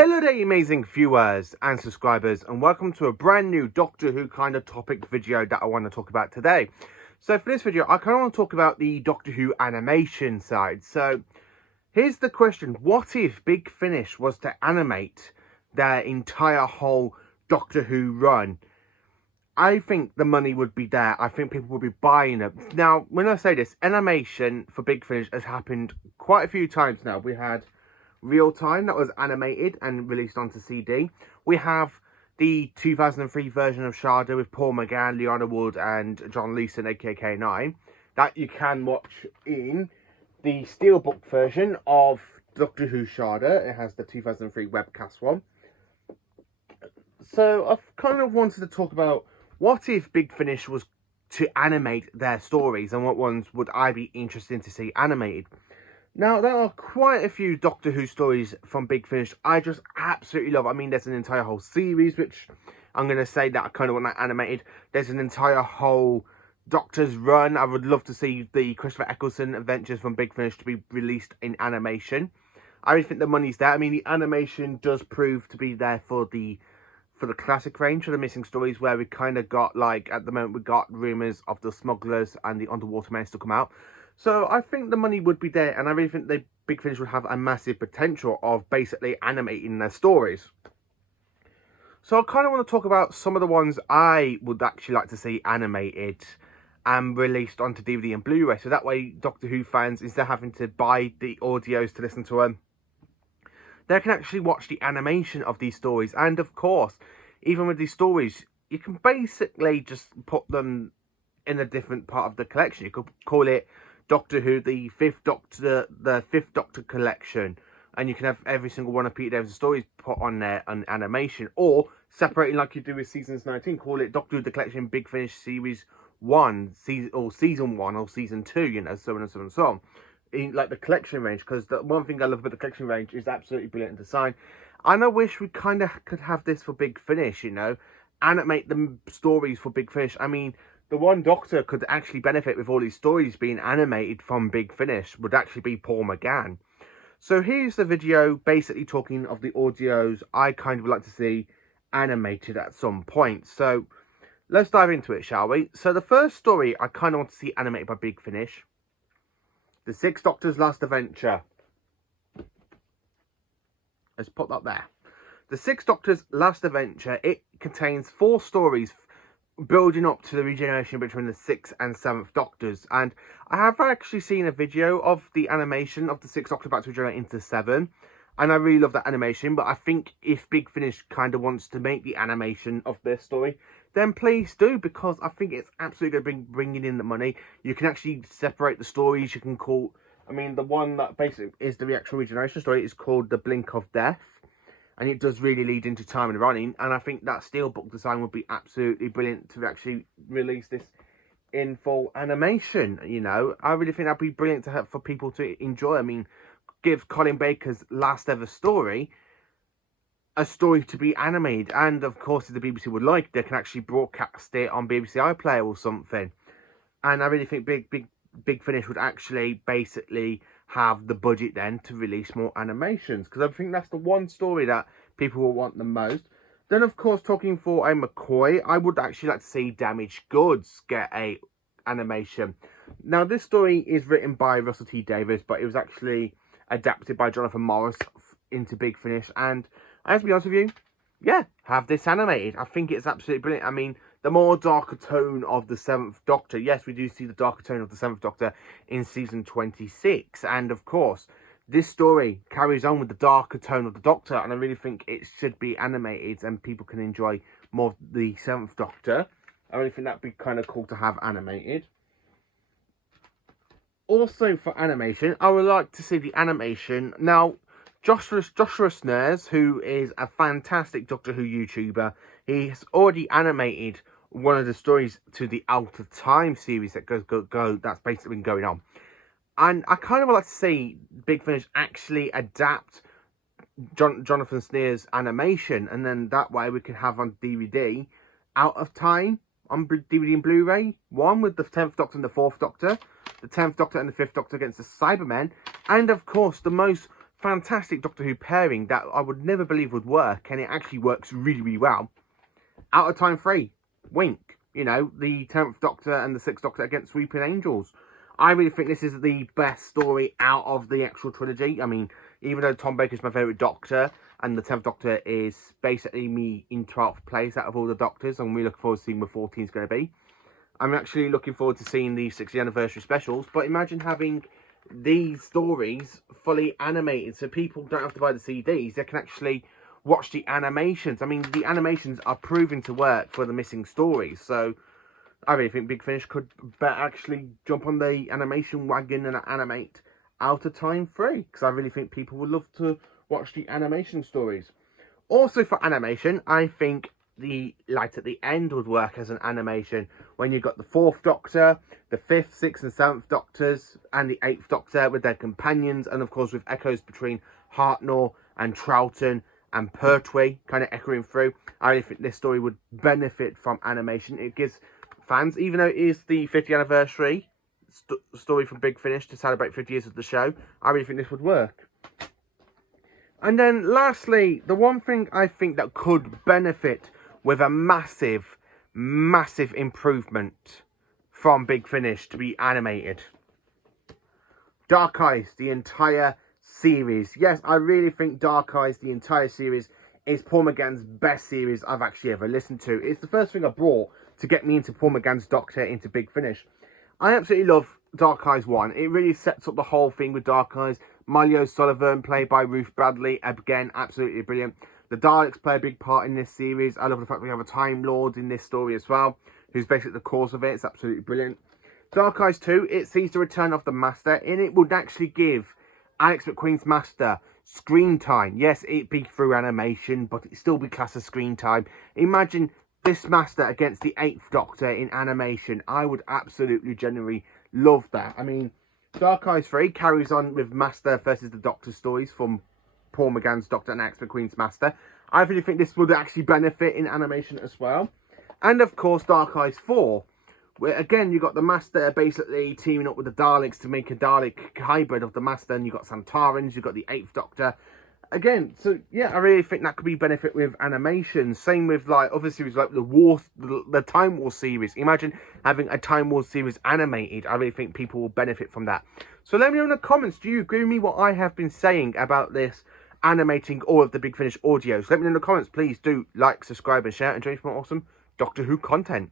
Hello there, you amazing viewers and subscribers, and welcome to a brand new Doctor Who kind of topic video that I want to talk about today. So for this video, I kind of want to talk about the Doctor Who animation side. So here's the question: what if Big Finish was to animate their entire whole Doctor Who run? I think the money would be there. I think people would be buying it. Now, when I say this, animation for Big Finish has happened quite a few times now. We had Real Time that was animated and released onto CD. We have the 2003 version of Shada with Paul McGann, Leona Wood and John Leeson aka K9 that you can watch in the Steelbook version of Doctor Who Shada. It has the 2003 webcast one. So I've kind of wanted to talk about what if Big Finish was to animate their stories and what ones would I be interested to see animated. Now, there are quite a few Doctor Who stories from Big Finish I just absolutely love. I mean, there's an entire whole series, which I'm going to say that I kind of want that animated. There's an entire whole Doctor's Run. I would love to see the Christopher Eccleston adventures from Big Finish to be released in animation. I really think the money's there. I mean, the animation does prove to be there for the classic range, for the missing stories, where we kind of got, like, at the moment, we got rumours of the Smugglers and the Underwater Men to come out. So I think the money would be there, and I really think the Big Finish would have a massive potential of basically animating their stories. So I kind of want to talk about some of the ones I would actually like to see animated and released onto DVD and Blu-ray. So that way, Doctor Who fans, instead of having to buy the audios to listen to them, they can actually watch the animation of these stories. And of course, even with these stories, you can basically just put them in a different part of the collection. You could call it Doctor Who, the Fifth Doctor collection, and you can have every single one of Peter Davis's stories put on there on animation, or separating like you do with Seasons 19, call it Doctor Who the Collection Big Finish Series 1, Season 1, or Season 2, you know, so on and so on and so on. In like the collection range, because the one thing I love about the collection range is absolutely brilliant design. And I wish we kind of could have this for Big Finish, you know, animate the stories for Big Finish. I mean, the one Doctor could actually benefit with all these stories being animated from Big Finish would actually be Paul McGann. So here's the video basically talking of the audios I kind of like to see animated at some point. So let's dive into it, shall we? So the first story I kind of want to see animated by Big Finish: The Sixth Doctor's Last Adventure. Let's put that there. The Sixth Doctor's Last Adventure, it contains 4 stories building up to the regeneration between the 6th and 7th Doctors. And I have actually seen a video of the animation of the 6th Doctor about to regenerate into 7. And I really love that animation. But I think if Big Finish kind of wants to make the animation of this story, then please do, because I think it's absolutely going to be bringing in the money. You can actually separate the stories. You can call, I mean, the one that basically is the actual regeneration story is called The Blink of Death. And it does really lead into Time and Running. And I think that steelbook design would be absolutely brilliant to actually release this in full animation, you know. I really think that'd be brilliant to have for people to enjoy. I mean, give Colin Baker's last ever story a story to be animated. And, of course, if the BBC would like, they can actually broadcast it on BBC iPlayer or something. And I really think Big Finish would actually basically have the budget then to release more animations, because I think that's the one story that people will want the most. Then, of course, talking for a McCoy, I would actually like to see Damaged Goods get a animation. Now, this story is written by Russell T Davies, but it was actually adapted by Jonathan Morris into Big Finish. And I have to be honest with you, yeah, have this animated. I think it's absolutely brilliant. I mean, the more darker tone of the 7th Doctor. Yes, we do see the darker tone of the 7th Doctor in season 26. And, of course, this story carries on with the darker tone of the Doctor. And I really think it should be animated and people can enjoy more of the 7th Doctor. I really think that'd be kind of cool to have animated. Also, for animation, I would like to see the animation. Now, Joshua Snares, who is a fantastic Doctor Who YouTuber, he's already animated one of the stories to the Out of Time series that that's basically been going on. And I kind of would like to see Big Finish actually adapt Jonathan Snares' animation, and then that way we can have on DVD Out of Time on DVD and Blu-ray, one with the 10th Doctor and the 4th Doctor, the 10th Doctor and the 5th Doctor against the Cybermen, and of course the most fantastic Doctor Who pairing that I would never believe would work, and it actually works really, really well. Out of Time 3, Wink. You know, the 10th Doctor and the 6th Doctor against Weeping Angels. I really think this is the best story out of the actual trilogy. I mean, even though Tom Baker's my favourite Doctor, and the 10th Doctor is basically me in 12th place out of all the Doctors, and we look forward to seeing where 14 is going to be. I'm actually looking forward to seeing the 60th anniversary specials, but imagine having these stories fully animated, so people don't have to buy the CDs, they can actually watch the animations. I mean, the animations are proven to work for the missing stories, so I really think Big Finish could actually jump on the animation wagon and animate Out of Time 3, because I really think people would love to watch the animation stories. Also for animation, I think the light at the end would work as an animation when you've got the 4th Doctor, the 5th, 6th and 7th Doctors and the 8th Doctor with their companions, and of course with echoes between Hartnell and Troughton and Pertwee kind of echoing through. I really think this story would benefit from animation. It gives fans, even though it is the 50th anniversary story from Big Finish to celebrate 50 years of the show, I really think this would work. And then lastly, the one thing I think that could benefit with a massive, massive improvement from Big Finish to be animated. Dark Eyes, the entire series. Yes, I really think Dark Eyes, the entire series, is Paul McGann's best series I've actually ever listened to. It's the first thing I brought to get me into Paul McGann's Doctor, into Big Finish. I absolutely love Dark Eyes 1. It really sets up the whole thing with Dark Eyes. Molly O'Sullivan, played by Ruth Bradley, again, absolutely brilliant. The Daleks play a big part in this series. I love the fact we have a Time Lord in this story as well, who's basically the cause of it. It's absolutely brilliant. Dark Eyes 2, it sees the return of the Master, and it would actually give Alex McQueen's Master screen time. Yes, it'd be through animation, but it'd still be classed as screen time. Imagine this Master against the 8th Doctor in animation. I would absolutely genuinely love that. I mean, Dark Eyes 3 carries on with Master versus the Doctor stories from Paul McGann's Doctor and Alex McQueen's Master. I really think this would actually benefit in animation as well. And of course, Dark Eyes 4, where again you got the Master basically teaming up with the Daleks to make a Dalek hybrid of the Master, and you got Santarans, you got the 8th Doctor. Again, so yeah, I really think that could be benefit with animation. Same with like other series like the Time War series. Imagine having a Time War series animated. I really think people will benefit from that. So let me know in the comments, do you agree with me what I have been saying about this animating all of the Big Finish audios? Let me know in the comments. Please do like, subscribe and share, and join me for more awesome Doctor Who content.